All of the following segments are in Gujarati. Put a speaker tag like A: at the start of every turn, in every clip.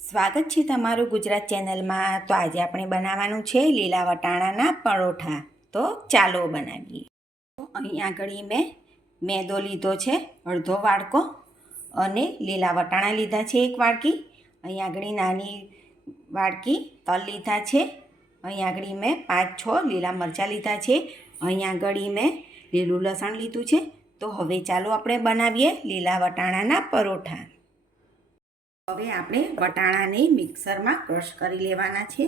A: સ્વાગત છે તમારું ગુજરાત ચેનલમાં. તો આજે આપણે બનાવવાનું છે લીલા વટાણાના પરોઠા. તો ચાલો બનાવીએ. અહીંયા અહીં આગળ મેં મેદો લીધો છે, અડધો વાડકો અને લીલા વટાણા લીધા છે એક વાડકી. અહીં આગળ નાની વાડકી, તલ લીધા છે. અહીં આગળ મેં પાંચ, છ લીલા મરચાં લીધા છે. અહીં આગળ મેં લીલું લસણ લીધું છે. તો હવે ચાલો આપણે બનાવીએ લીલા વટાણાના પરોઠા. હવે આપણે વટાણાને મિક્સરમાં ક્રશ કરી લેવાના છે.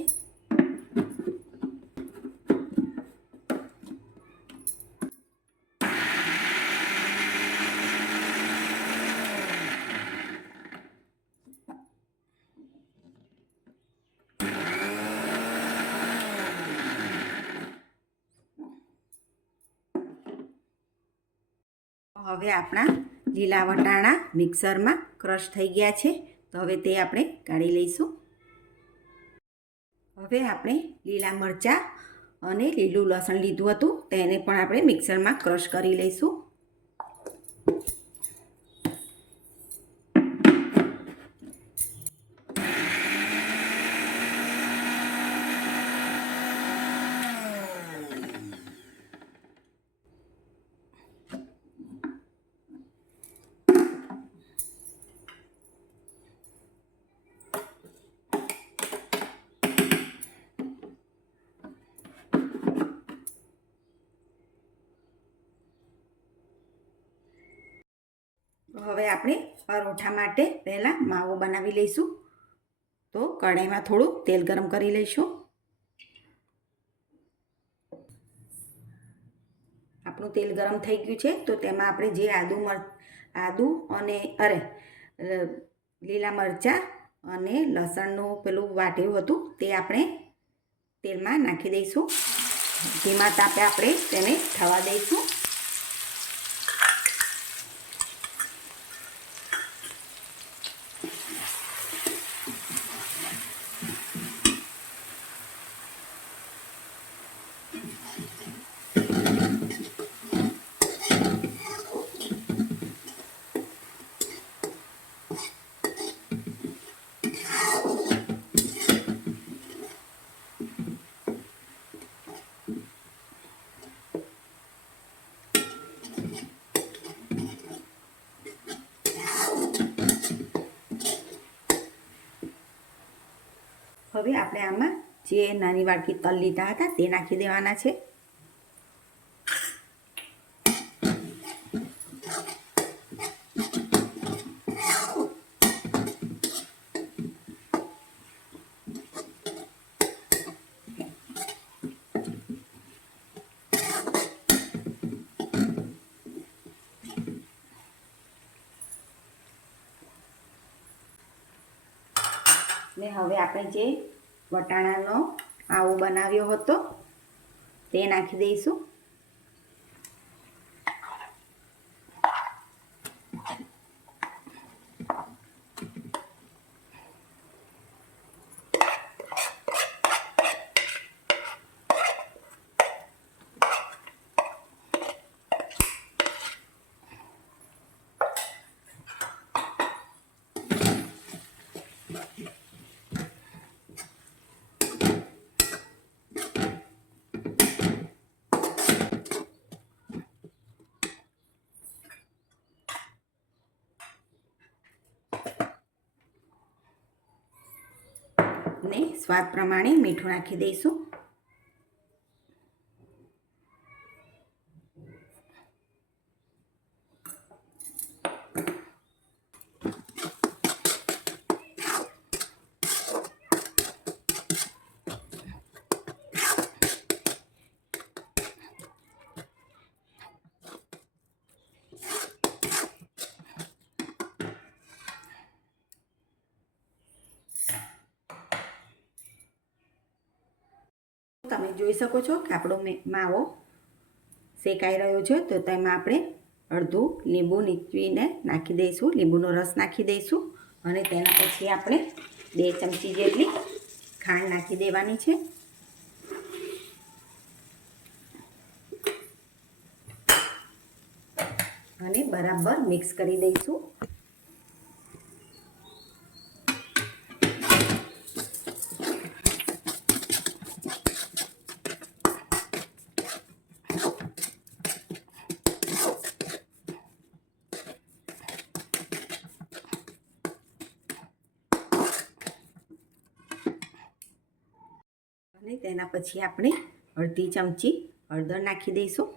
A: હવે આપણા લીલા વટાણા મિક્સરમાં ક્રશ થઈ ગયા છે. તો હવે તે આપણે કાઢી લઈશું. હવે આપણે લીલા મરચાં અને લીલું લસણ લીધું હતું તેને પણ આપણે મિક્સરમાં ક્રશ કરી લઈશું. હવે આપણે પરોઠા માટે પહેલાં માવો બનાવી લઈશું. તો કઢાઈમાં થોડું તેલ ગરમ કરી લઈશું. આપણું તેલ ગરમ થઈ ગયું છે, તો તેમાં આપણે જે આદુ મર, આદુ અને, અરે લીલા મરચાં અને લસણનું પેલું વાટ્યું હતું, તે આપણે તેલમાં નાખી દઈશું. ધીમા તાપે આપણે તેને થવા દઈશું. હવે આપણે આમાં જે નાની વાડકી તલ લીધા હતા તે નાખી દેવાના છે. ને હવે આપણે જે વટાણાનો આવો બનાવ્યો હતો તે નાખી દઈશું ને સ્વાદ પ્રમાણે મીઠું નાખી દઈશું. તમે જોઈ શકો છો કે આપણો માવો શેકાઈ રહ્યો છે. તો તેમાં આપણે અડધું લીંબુ નીચવીને નાખી દઈશું. લીંબુનો રસ નાખી દઈશું અને તેના પછી આપણે બે ચમચી જેટલી ખાંડ નાખી દેવાની છે. અને બરાબર મિક્સ કરી દઈશું. તેના પછી આપણે અડધી ચમચી હળદર નાખી દઈશું.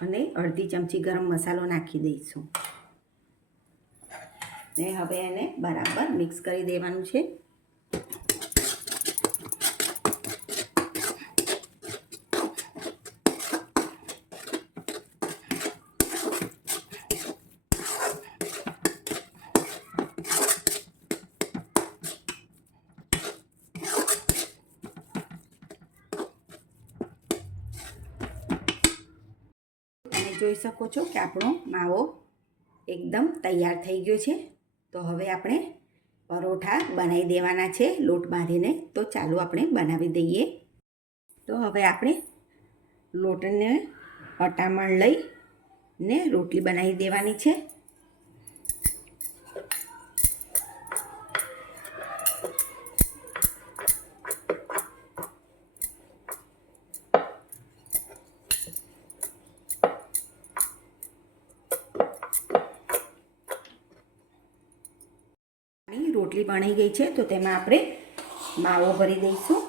A: અને અડધી ચમચી ગરમ મસાલો નાખી દઈશું. ને હવે એને બરાબર મિક્સ કરી દેવાનું છે તમે જોઈ શકો છો કે આપણો માવો એકદમ તૈયાર થઈ ગયો છે. તો હવે આપણે પરોઠા બનાવી દેવાના છે. લોટ બાંધીને તો ચાલો આપણે બનાવી દઈએ. તો હવે આપણે લોટને અટામણ લઈ ને રોટલી બનાવી દેવાની છે. રોટલી બની ગઈ છે, તો તેમાં આપણે માવો ભરી દઈશું.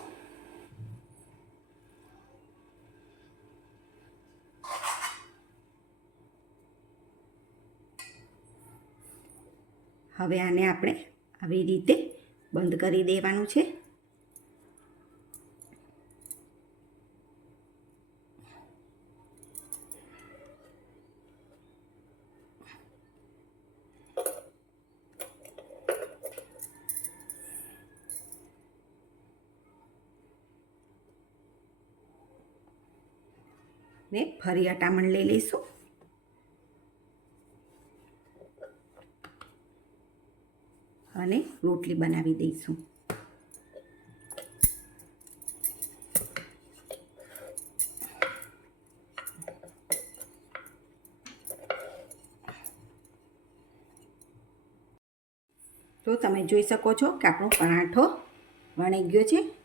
A: હવે આને આપણે આવી રીતે બંધ કરી દેવાનું છે. ને ફરી અટામણ લઈ લઈશું. અને રોટલી બનાવી દઈશું. તો તમે જોઈ શકો છો કે આપણો પરાઠો વણી ગયો છે.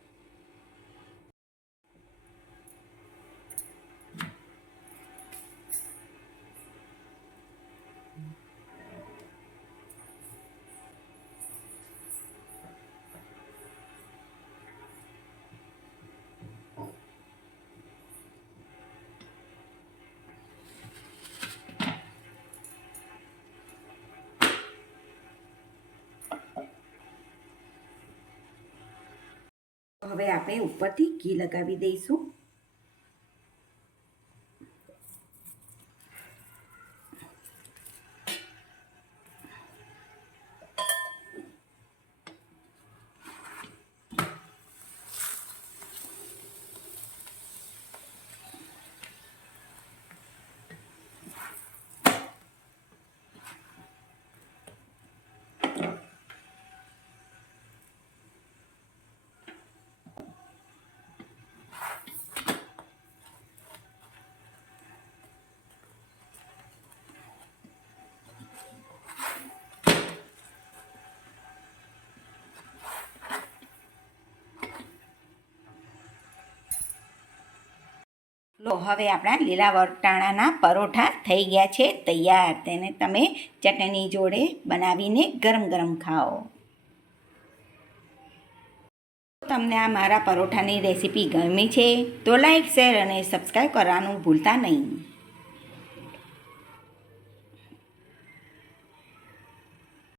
A: હવે આપણે ઉપરથી ઘી લગાવી દઈશું. લો હવે આપણા લીલા વટાણાના પરોઠા થઈ ગયા છે તૈયાર. તેને તમે ચટણી જોડે બનાવીને ગરમ ગરમ ખાઓ. તમને આ મારા પરોઠાની રેસીપી ગમી છે તો લાઈક, શેર અને સબસ્ક્રાઈબ કરવાનું ભૂલતા નહીં.